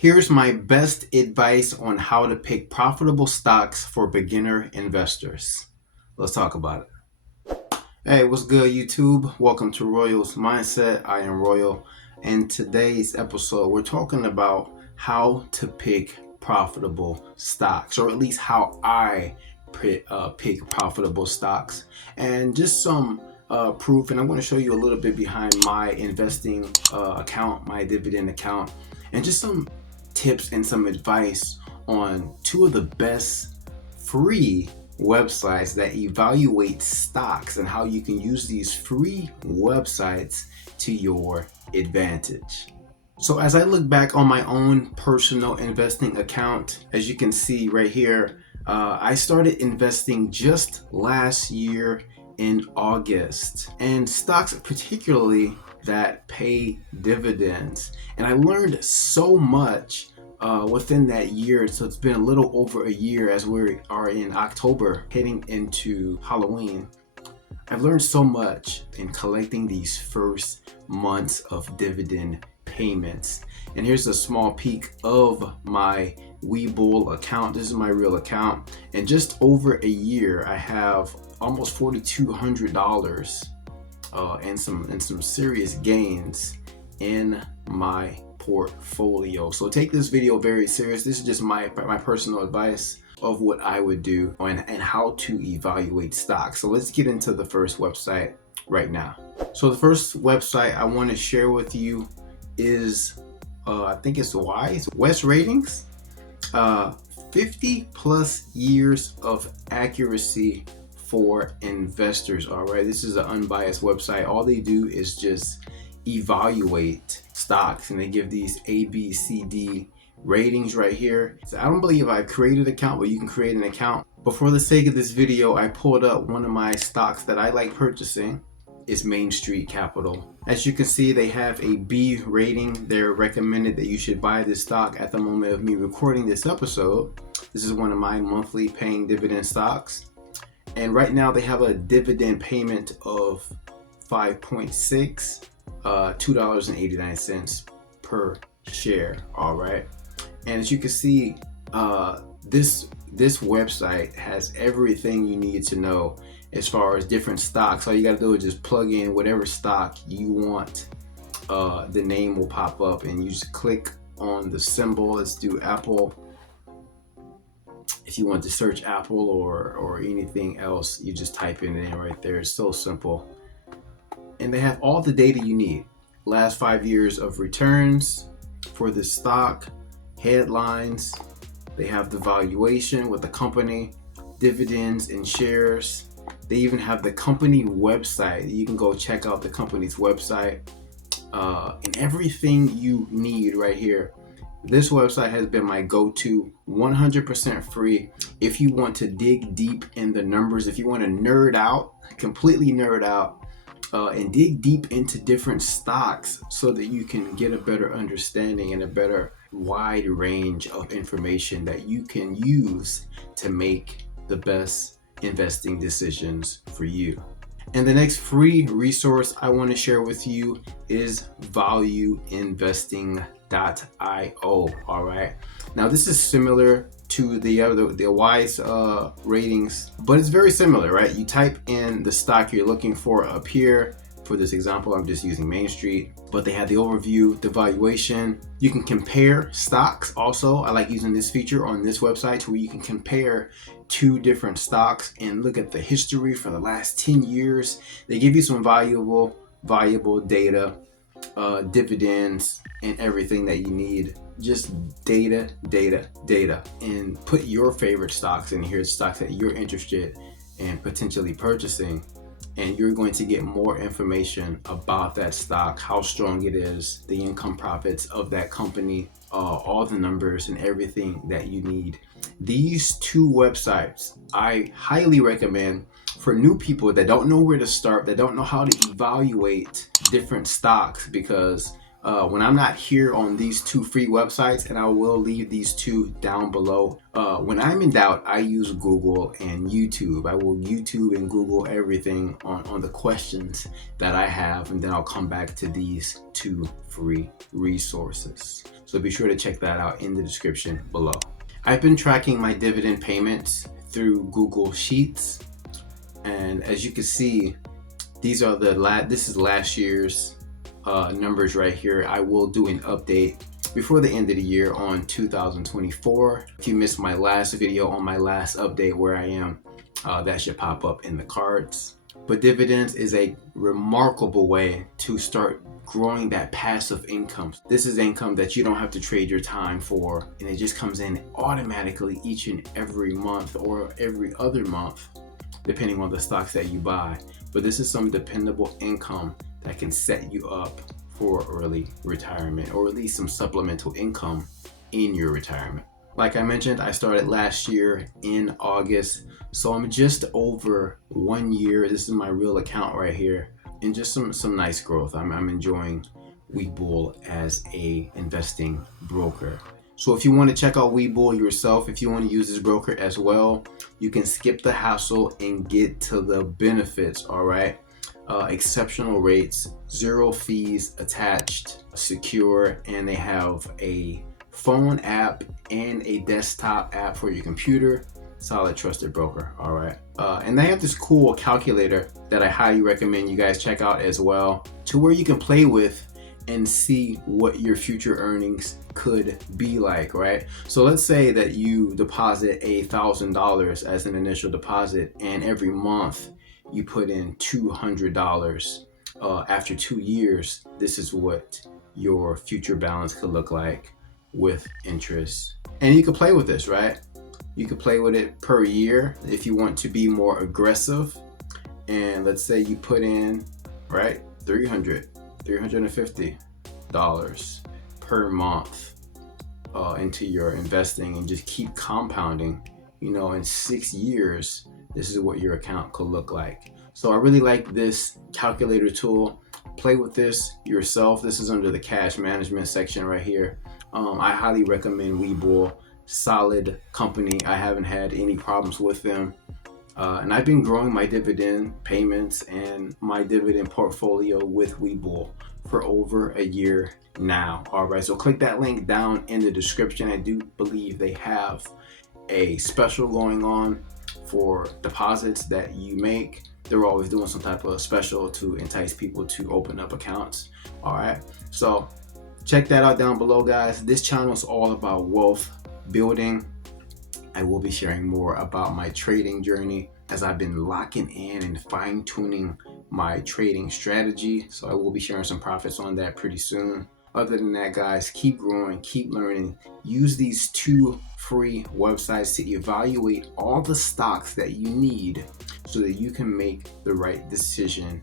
Here's my best advice on how to pick profitable stocks for beginner investors. Let's talk about it. Hey, what's good, YouTube? Welcome to Royal's Mindset. I am Royal. In today's episode, we're talking about how to pick profitable stocks, or at least how I pick profitable stocks, and just some proof. And I'm going to show you a little bit behind my investing account, my dividend account, and just some tips and some advice on two of the best free websites that evaluate stocks and how you can use these free websites to your advantage. So as I look back on my own personal investing account, as you can see right here, I started investing just last year in August, and stocks particularly that pay dividends. And I learned so much within that year. So it's been a little over a year as we are in October heading into Halloween. I've learned so much in collecting these first months of dividend payments. And here's a small peek of my Webull account. This is my real account. And just over a year, I have almost $4,200 and some serious gains in my portfolio. So take this video very serious. This is just my personal advice of what I would do and how to evaluate stocks. So let's get into the first website right now. So the first website I want to share with you is I think it's WiseWest Ratings. 50 plus years of accuracy for investors. All right, this is an unbiased website. All they do is just evaluate stocks, and they give these A, B, C, D ratings right here. So I don't believe I've created an account, but you can create an account. But for the sake of this video, I pulled up one of my stocks that I like purchasing. Is Main Street Capital. As you can see, they have a B rating. They're recommended that you should buy this stock at the moment of me recording this episode. This is one of my monthly paying dividend stocks. And right now they have a dividend payment of 5.6, $2.89 per share. All right. And as you can see, this website has everything you need to know as far as different stocks. All you got to do is just plug in whatever stock you want. The name will pop up and you just click on the symbol. Let's do Apple. If you want to search Apple or anything else, you just type it in right there. It's so simple. And they have all the data you need. Last 5 years of returns for the stock, headlines. They have the valuation with the company, dividends and shares. They even have the company website. You can go check out the company's website and everything you need right here. This website has been my go-to, 100% free. If you want to dig deep in the numbers, if you want to nerd out, completely nerd out, and dig deep into different stocks so that you can get a better understanding and a better wide range of information that you can use to make the best investing decisions for you. And the next free resource I want to share with you is valueinvesting.io. All right. Now this is similar to the Wise ratings, but it's very similar, right? You type in the stock you're looking for up here. For this example, I'm just using Main Street, but they have the overview, the valuation. You can compare stocks also. I like using this feature on this website where you can compare two different stocks and look at the history for the last 10 years. They give you some valuable data, dividends, and everything that you need. Just data, and put your favorite stocks in here, stocks that you're interested in potentially purchasing. And you're going to get more information about that stock, how strong it is, the income profits of that company, all the numbers and everything that you need. These two websites I highly recommend for new people that don't know where to start, that don't know how to evaluate different stocks, because When I'm not here on these two free websites, and I will leave these two down below, when I'm in doubt, I use Google and YouTube. I will YouTube and Google everything on the questions that I have, and then I'll come back to these two free resources. So be sure to check that out in the description below. I've been tracking my dividend payments through Google Sheets, and as you can see, these are this is last year's numbers right here. I will do an update before the end of the year on 2024. If you missed my last video on my last update where I am, that should pop up in the cards. But dividends is a remarkable way to start growing that passive income. This is income that you don't have to trade your time for, and it just comes in automatically each and every month or every other month, depending on the stocks that you buy. But this is some dependable income that can set you up for early retirement, or at least some supplemental income in your retirement. Like I mentioned, I started last year in August, so I'm just over 1 year. This is my real account right here, and just some nice growth. I'm enjoying Webull as a investing broker. So if you want to check out Webull yourself, if you want to use this broker as well, you can skip the hassle and get to the benefits. All right. Exceptional rates, 0 fees attached, secure, and they have a phone app and a desktop app for your computer. Solid, trusted broker. All right. And they have this cool calculator that I highly recommend you guys check out as well, to where you can play with and see what your future earnings could be like, right? So let's say that you deposit $1,000 as an initial deposit, and every month you put in $200. After 2 years, this is what your future balance could look like with interest. And you can play with this, right? You could play with it per year if you want to be more aggressive. And let's say you put in, right, $350 per month into your investing, and just keep compounding. You know, in 6 years, this is what your account could look like. So I really like this calculator tool. Play with this yourself. This is under the cash management section right here. I highly recommend Webull. Solid company. I haven't had any problems with them. And I've been growing my dividend payments and my dividend portfolio with Webull for over a year now. All right, so click that link down in the description. I do believe they have a special going on for deposits that you make. They're always doing some type of special to entice people to open up accounts. All right, so check that out down below, guys. This channel is all about wealth building. I will be sharing more about my trading journey as I've been locking in and fine-tuning my trading strategy. So I will be sharing some profits on that pretty soon. Other than that, guys, keep growing, keep learning. Use these two free websites to evaluate all the stocks that you need so that you can make the right decision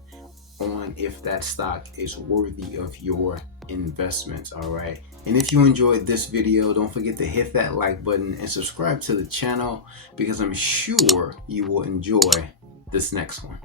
on if that stock is worthy of your investments. All right, and if you enjoyed this video, don't forget to hit that like button and subscribe to the channel, because I'm sure you will enjoy this next one.